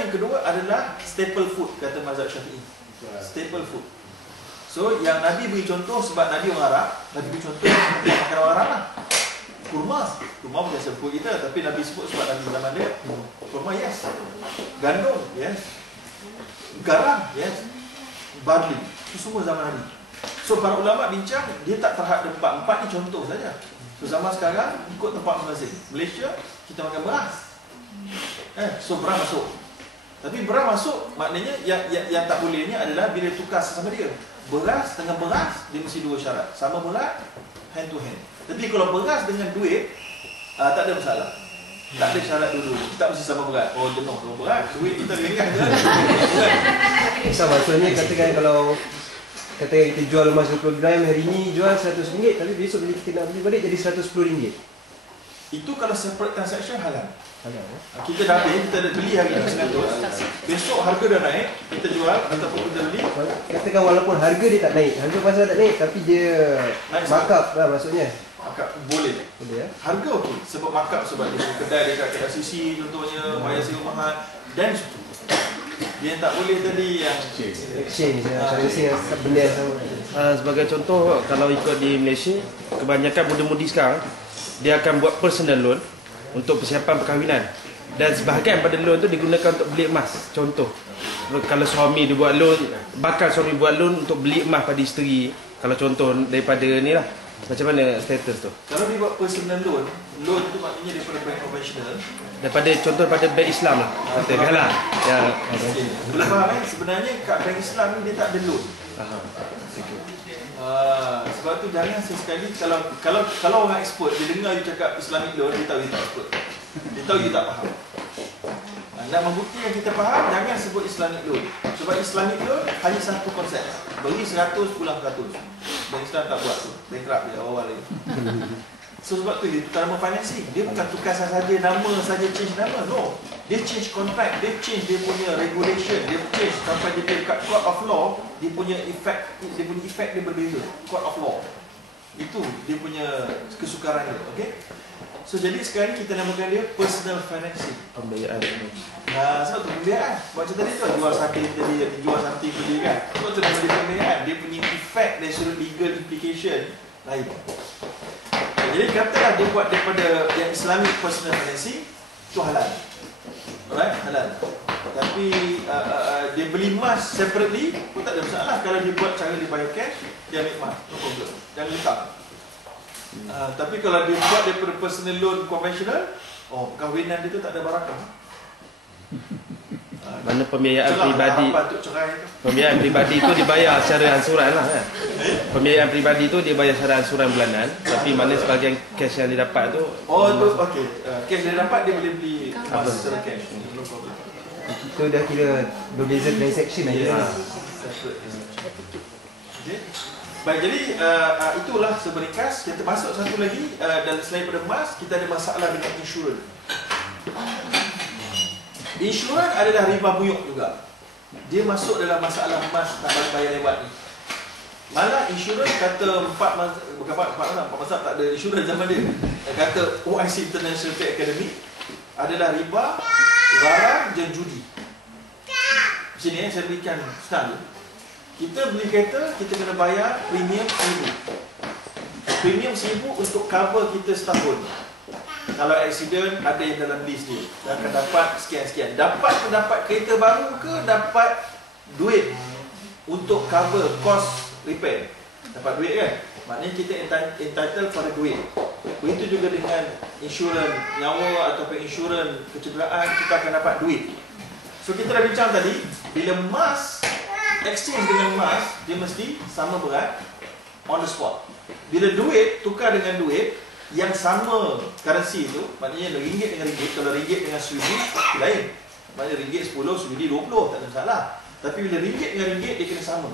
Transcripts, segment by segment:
yang kedua adalah staple food, kata mazhab Syafi'i. Staple food. So yang Nabi beri contoh sebab Nabi orang Arab, Nabi beri contoh makan orang Arab lah. Kurma bukan sebut kita, tapi Nabi sebut sebab Nabi zaman dia. Kurma yes. Gandum yes. Garam yes. Barley, itu semua zaman Nabi. So para ulama bincang, dia tak terhad empat ni contoh saja. So zaman sekarang ikut tempat masing-masing. Malaysia kita makan beras. So beras masuk. Tapi beras masuk maknanya yang tak bolehnya adalah bila tukar sesama dia. Beras dengan beras dia mesti dua syarat. Sama berat, hand to hand. Tapi kalau beras dengan duit tak ada masalah. Tak ada syarat dulu. Tak mesti sama berat. Oh jenuh kalau berat, duit kita ringan je. So maksudnya katakan kalau kita jual emas 20 gram hari ni jual RM100, tapi besok bila kita nak beli balik jadi RM110. Itu kalau separate transaction halal. Halal Kita dah beli, kita dah beli hari ni 100. Besok harga dah naik, kita jual ataupun kita beli. Katakan walaupun harga dia tak naik, harga pasar tak naik, tapi dia markup lah maksudnya. Boleh. Boleh ya? Harga okey. Sebab markup, sebab dia kedai dekat KLCC contohnya, bayar sewa mahal. Dan dia tak boleh tadi yang exchange benda yang sama. Sebagai contoh, kalau ikut di Malaysia, kebanyakan muda-mudi sekarang dia akan buat personal loan untuk persiapan perkahwinan, dan sebahagian pada loan tu digunakan untuk beli emas. Contoh, kalau suami dia buat loan, bakal suami buat loan untuk beli emas pada isteri. Kalau contoh daripada ni lah, macam mana status tu? Kalau dia buat personal loan, loan tu maknanya daripada bank konvensional, daripada contoh daripada bank Islam lah, katakan lah ya. Boleh faham sebenarnya kat bank Islam ni dia tak ada loan. Sebab tu jangan sesekali kalau orang expert, dia dengar you cakap Islamic loan, dia tahu you tak expert. Dia tahu you tak faham. Nak membuktikan kita faham, jangan sebut Islamic loan. Sebab Islamic loan hanya satu konsep, beri 100 pulang 100. Bank Islam tak buat tu, bankrupt dia awal lagi. So sebab tu dia tukar nama financing. Dia bukan tukar saja nama saja, change nama. No, dia change contract, dia change dia punya regulation, dia change sampai dia dekat court of law, dia punya effect dia berbeza. Court of law itu dia punya kesukaran dia. Okay. So jadi sekarang kita namakan dia personal financing, Pembiayaan. sebab tu pembiayaan. Macam tadi tu jual something tadi, jual something beli kan. Sebab tu nama dia pembiayaan. Dia punya effect dari sudut legal implication lain. Jadi katalah dia buat daripada yang Islamic personal financing, itu halal. Alright, halal. Tapi dia beli emas separately pun tak ada masalah. Kalau dia buat cara dia bayar cash, dia ambil emas, no problem. Jangan letak. Tapi kalau dia buat daripada personal loan konvensional, perkahwinan dia tu tak ada barakah. Mana pembiayaan peribadi, pembiayaan peribadi tu dibayar secara ansuran lah kan. Pembiayaan peribadi tu dia bayar secara ansuran bulanan, tapi mana sebahagian cash yang dia dapat tu tu okey, cash dia dapat dia boleh beli emas secara cash, no problem. Itu dah kira berbeza transaction aja. Okay. Baik, jadi itulah seberingkas. Kita masuk satu lagi, dan selain daripada emas, kita ada masalah dengan insurans. Insurans adalah riba buyuk juga. Dia masuk dalam masalah emas nak bayar lewat ni. Malah insurans kata empat mazhab tak ada insurans zaman dia. Kata OIC International Trade Academy adalah riba, gharar dan judi. Sini saya berikan senang. Kita beli kereta, kita kena bayar premium RM1,000. Premium RM1,000 untuk cover kita setahun. Kalau accident, ada yang dalam list dia, dia akan dapat sekian-sekian. Dapat kereta baru ke dapat duit untuk cover cost repair? Dapat duit kan? Maknanya kita entitled pada duit. Begitu juga dengan insurans nyawa ataupun insurans kecederaan, kita akan dapat duit. So kita dah bincang tadi, bila emas exchange dengan emas, dia mesti sama berat on the spot. Bila duit tukar dengan duit yang sama currency tu, maknanya ringgit dengan ringgit. Kalau ringgit dengan RM1,000 lain, maknanya ringgit 10, RM1,000 20, tak ada masalah. Tapi bila ringgit dengan ringgit, dia kena sama.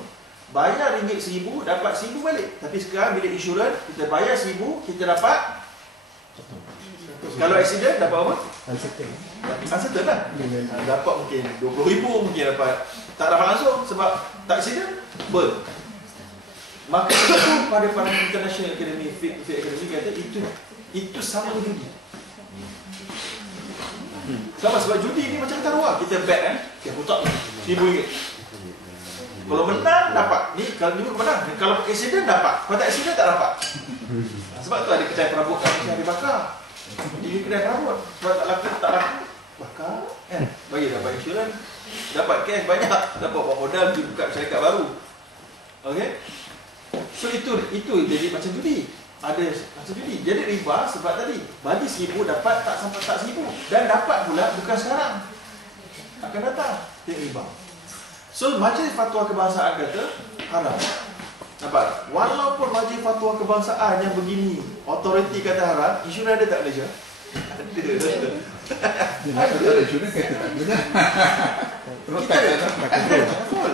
Bayar ringgit RM1,000, dapat RM1,000 balik. Tapi sekarang bila insurans, kita bayar RM1,000, kita dapat, kalau accident dapat apa? Uncertain lah. Dapat mungkin RM20,000, mungkin dapat, tak dapat langsung sebab tak accident, burn. Maka itu pada International Academy, Fiqh Academy kata itu sama judi. Sama sebab judi ni macam taruh kita bet kan. Okay, putak RM1,000. Kalau menang dapat. Ni kalau ni menang. Kalau accident dapat. Kalau tak accident tak dapat. Sebab tu ada kedai perabot kat Malaysia dibakar. Jadi kedai perabot. Sebab tak laku tak laku. Bakar kan. Bagi dapat insurans. Dapat cash banyak. Dapat buat modal pergi buka syarikat baru. Okey. So itu jadi macam judi. Ada macam judi. Jadi riba sebab tadi bagi RM1,000 dapat tak sampai tak RM1,000 dan dapat pula bukan sekarang. Akan datang. Dia riba. So Majlis Fatwa Kebangsaan kata haram. Nampak? Walaupun Majlis Fatwa Kebangsaan yang begini, autoriti kata haram, insurans ada tak Malaysia? Ada. Ada insurans kata tak ada. Kita ada takaful.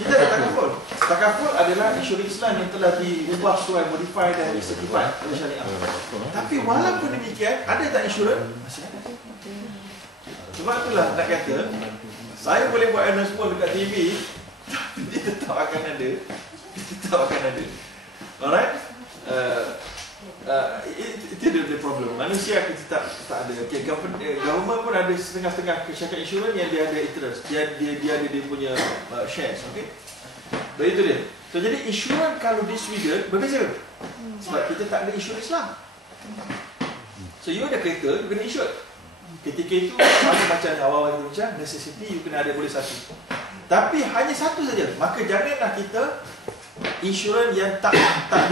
Kita ada takaful. Takaful adalah insurans Islam yang telah diubah sesuai modify dan certified oleh syariah. Tapi walaupun demikian, ada tak insurans? Masih ada. Sebab itulah nak kata, saya boleh buat announcement dekat TV, tapi dia tetap akan ada. Dia tetap akan ada. Alright? Itu the problem. Manusia kita tak ada. Okay, government pun ada setengah-setengah syarikat insurans yang dia ada interest. Dia ada dia punya shares. Okay? Dan itu dia. So jadi insurans kalau di Sweden berbeza. Sebab kita tak ada insurans Islam. So you ada kereta, you kena insure. Ketika itu sama macam awal-awal kita bincang, necessity you kena ada boleh satu. Tapi hanya satu saja. Maka janganlah kita insurans yang tak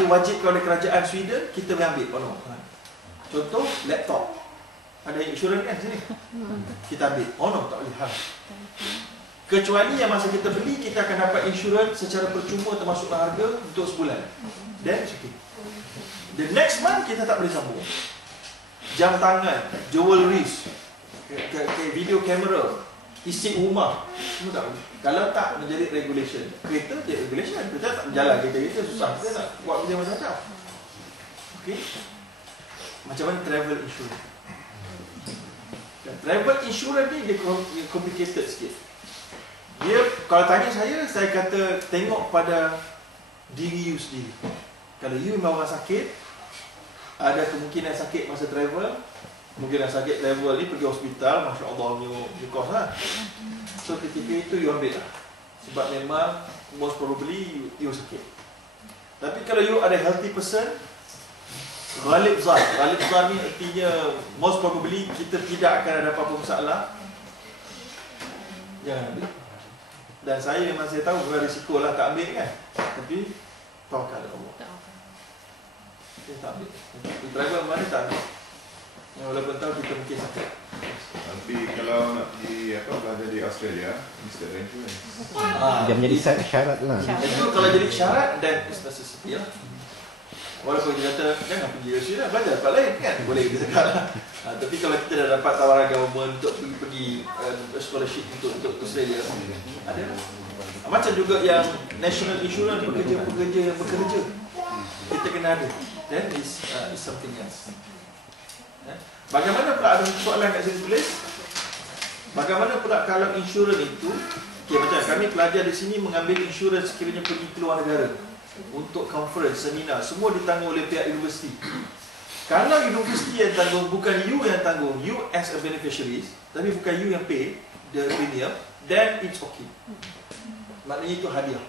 diwajibkan oleh kerajaan Sweden kita ambil. Oh no. Contoh laptop. Ada insurans kan sini. Kita ambil. Oh no, tak boleh. Kecuali yang masa kita beli kita akan dapat insurans secara percuma termasuk harga untuk sebulan. Then it's okay. The next month kita tak boleh sambung. Jam tangan, jewelries, video kamera, isi rumah, semua tak boleh. Kalau tak menjadi regulation, kereta dia regulation, kita tak berjalan kereta susah, kita tak buat benda macam-macam. Okay? Macam mana travel insurance? Dan travel insurance ni dia complicated sikit. Dia, kalau tanya saya kata tengok pada diri you sendiri. Kalau you memang orang sakit, ada kemungkinan sakit masa travel, kemungkinan sakit travel ni pergi hospital, Masya Allah new cost lah. So ketika itu you ambil lah. Sebab memang most probably you sakit. Tapi kalau you ada healthy person, ghalib zan ni artinya most probably kita tidak akan ada apa-apa masalah, jangan ambil. Dan saya memang saya tahu bukan risiko lah tak ambil kan. Tapi tawakal Allah. Kita tak ambil. Driver mana tak ambil. Walaupun tahu kita mungkin sakit. Tapi kalau nak belajar di Australia, mesti ada insurans. Dia menjadi syarat lah. Itu kalau jadi syarat dan it's necessity lah. Walaupun dia kata jangan pergi Australia, belajar tempat lain kan. Boleh kita cakap lah. Tapi kalau kita dah dapat tawaran government untuk pergi scholarship untuk Australia, ada lah. Macam juga yang national insurance pekerja-pekerja yang bekerja, kita kena ada. Then is something else. Bagaimana pula ada soalan kat sini tulis? Bagaimana pula kalau insurans itu, macam kami pelajar di sini mengambil insurans sekiranya pergi ke luar negara untuk conference, seminar, semua ditanggung oleh pihak universiti. Kalau universiti yang tanggung, bukan you yang tanggung, you as a beneficiaries, tapi bukan you yang pay the premium, then it's okay. Maknanya itu hadiah.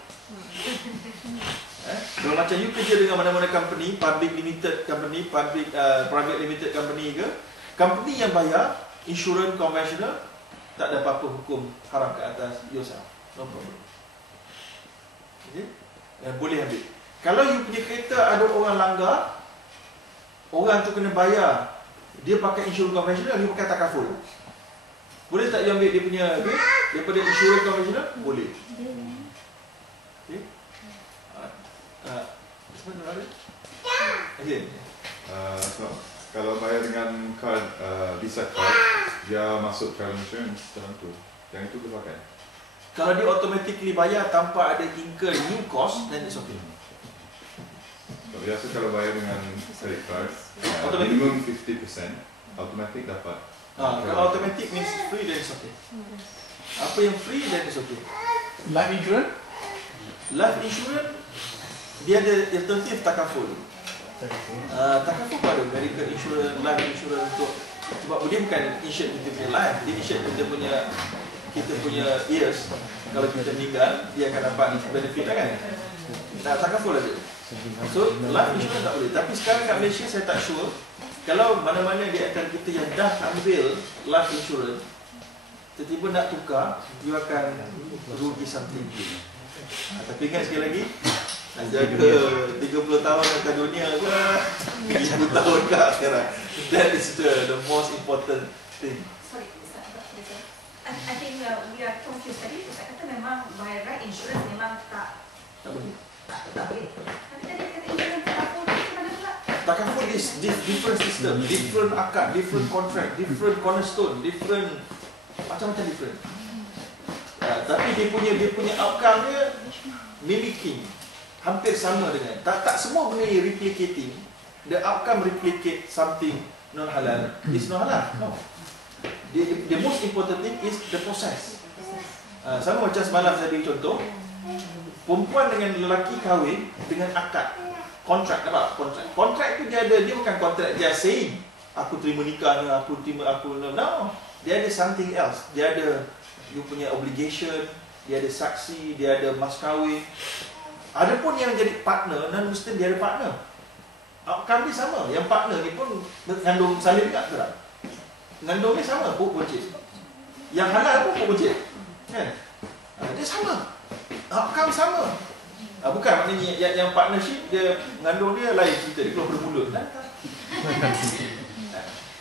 Kalau macam you kerja dengan mana-mana company, public limited company, private limited company ke, company yang bayar insurans konvensional, tak ada apa-apa hukum haram ke atas yourself. No problem. Okay? Boleh ambil. Kalau you punya kereta ada orang langgar, orang tu kena bayar, dia pakai insurans konvensional, you pakai takaful. Boleh tak you ambil dia punya daripada insurans konvensional? Boleh. Okay? So, kalau bayar dengan card, Visa card, dia masuk travel insurance dalam tu. Yang itu boleh pakai. Kalau dia automatically bayar tanpa ada incur new cost, then it's okay. Biasa kalau bayar dengan credit card, Automatic. minimum 50%, automatic dapat. Kalau automatic means free, then it's okay. Apa yang free, then it's okay. Life insurance? Life insurance, dia ada alternatif takaful. Takaful pada medical insurance, life insurance untuk Sebab dia bukan insure kita punya life, dia insure kita punya years. Kalau kita meninggal, dia akan dapat benefit lah kan. Nah, takaful ada. So, life insurance tak boleh. Tapi sekarang kat Malaysia saya tak sure. Kalau mana-mana di antara kita yang dah ambil life insurance, tiba-tiba nak tukar, you akan rugi something. Tapi ingat sekali lagi, jaga 30 tahun akan dunia ke 20 tahun ke akhirat. That is the most important thing. Sorry, I think we are confused tadi. Ustaz kata memang by right insurance memang tak boleh. Tak boleh. Tapi tadi kata insurance takaful itu mana pula? Takaful is different system, different akad, different contract, different cornerstone, different macam-macam different. Tapi dia punya outcome dia mimicking, hampir sama dengan. Tak semua benda yang replicating. The outcome replicate something non halal. It's non halal. No. The most important thing is the process. Sama macam semalam saya beri contoh, perempuan dengan lelaki kahwin dengan akad, kontrak, nampak? Kontrak itu dia bukan kontrak dia saying aku terima nikah, aku no. Dia ada something else. Dia ada you punya obligation, dia ada saksi, dia ada mas kahwin. Adapun yang jadi partner, non-Muslim dia ada partner. Outcome dia sama. Yang partner ni pun mengandung salin juga tak? Mengandung ni sama, book purchase. Yang halal pun book purchase. Kan? Dia sama. Outcome sama. Bukan maknanya yang partnership dia mengandung dia lain cerita, dia keluar pada mulut.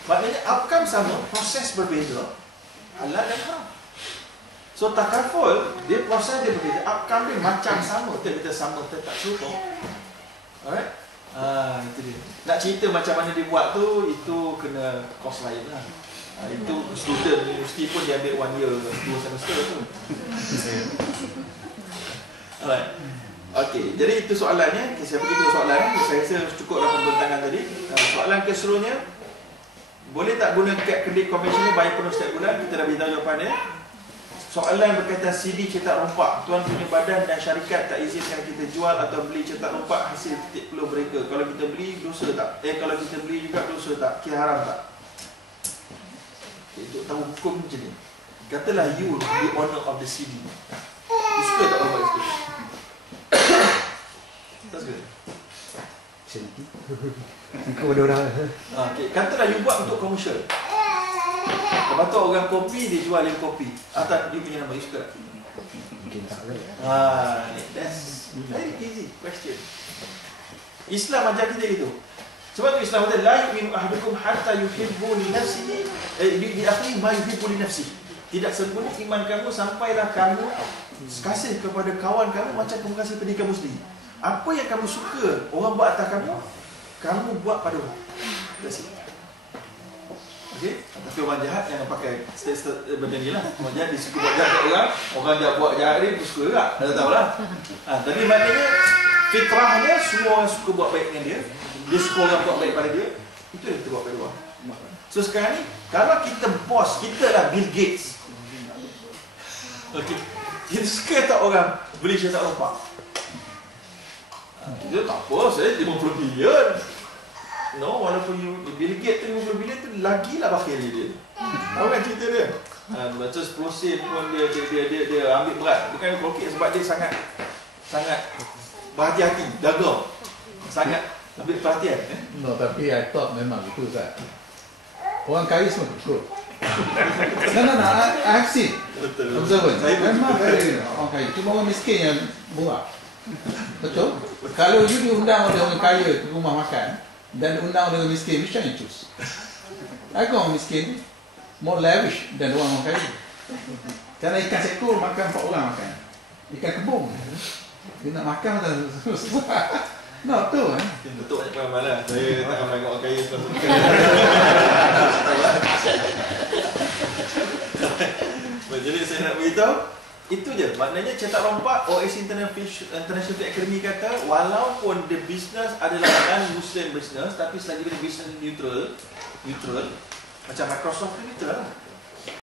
Maknanya outcome sama, proses berbeza. Halal dan haram. So takaful, dia proses dia berbeza, outcome dia macam sama, kita sama tetap serupa. Alright? Itu dia. Nak cerita macam mana dia buat tu, itu kena course lain lah. Itu student universiti pun dia ambil 1 year, 2 semester tu. Alright. Okey, jadi itu soalannya. Saya pergi ke soalan, saya rasa cukuplah pembentangan tadi. Soalan keseluruhnya, boleh tak guna kad kredit konvensional bayar penuh setiap bulan? Kita dah beritahu jawapannya. Soalan berkaitan CD cetak rompak, tuan punya badan dan syarikat tak izinkan kita jual atau beli cetak rompak hasil titik peluh mereka. Kalau kita beli, dosa tak? Kalau kita beli juga dosa tak? Kira haram tak? Okay, untuk tahu hukum macam ni, katalah you the owner of the CD. You suka tak orang buat itu? Tak suka? Senti. Kau ada orang. Okay, katalah you buat untuk komersial. Lepas tu orang kopi, dia jual yang kopi. Atau dia punya nama, you suka tak? Mungkin tak ke? That's very easy question. Islam ajar kita gitu. Sebab tu Islam kata la yu'minu ahadukum hatta yuhibbu li nafsihi li akhihi ma yuhibbu li nafsihi. Tidak sempurna iman kamu sampailah kamu kasih kepada kawan kamu macam kamu kasih pada kamu sendiri. Apa yang kamu suka orang buat atas kamu, kamu buat pada orang. That's it. Okay? Tapi orang jahat jangan pakai benda ni lah. Orang jahat dia suka buat jahat kat orang jahat buat jahat dia suka juga. Dah tahu lah. Tapi maknanya fitrahnya semua orang suka buat baik dengan dia. Dia suka orang buat baik pada dia. Itu yang kita buat pada orang. So sekarang ni, kalau kita bos, kita lah Bill Gates. Okay. Kita suka tak orang beli cetak rompak? Dia tak apa, saya 50 bilion. No, walaupun Bill Gates tu 50 bilion tu lagilah bakil dia. Tahu kan cerita dia? Macam 10 sen pun dia ambil berat. Bukan kokit sebab dia sangat berhati-hati, dagang. Sangat ambil perhatian. No, tapi I thought memang betul Ustaz. Orang kaya semua ikut. No, I have seen. Betul. Observant. Memang kaya orang kaya. Cuma orang miskin yang murah. Betul? Kalau you diundang oleh orang kaya ke rumah makan dan diundang oleh orang miskin, which one you choose? Aku orang miskin more lavish dan orang kaya. Cara ikan sekor makan 4 orang makan. Ikan kebun. Dia nak makan macam susah. No, betul kan? Betul macam mana? Saya tak akan tengok orang kaya semua. Jadi saya nak beritahu, itu je. Maknanya cetak rompak, OIC International Fee Academy kata, walaupun the business adalah non-Muslim business, tapi selagi dia business neutral, macam Microsoft tu neutral lah.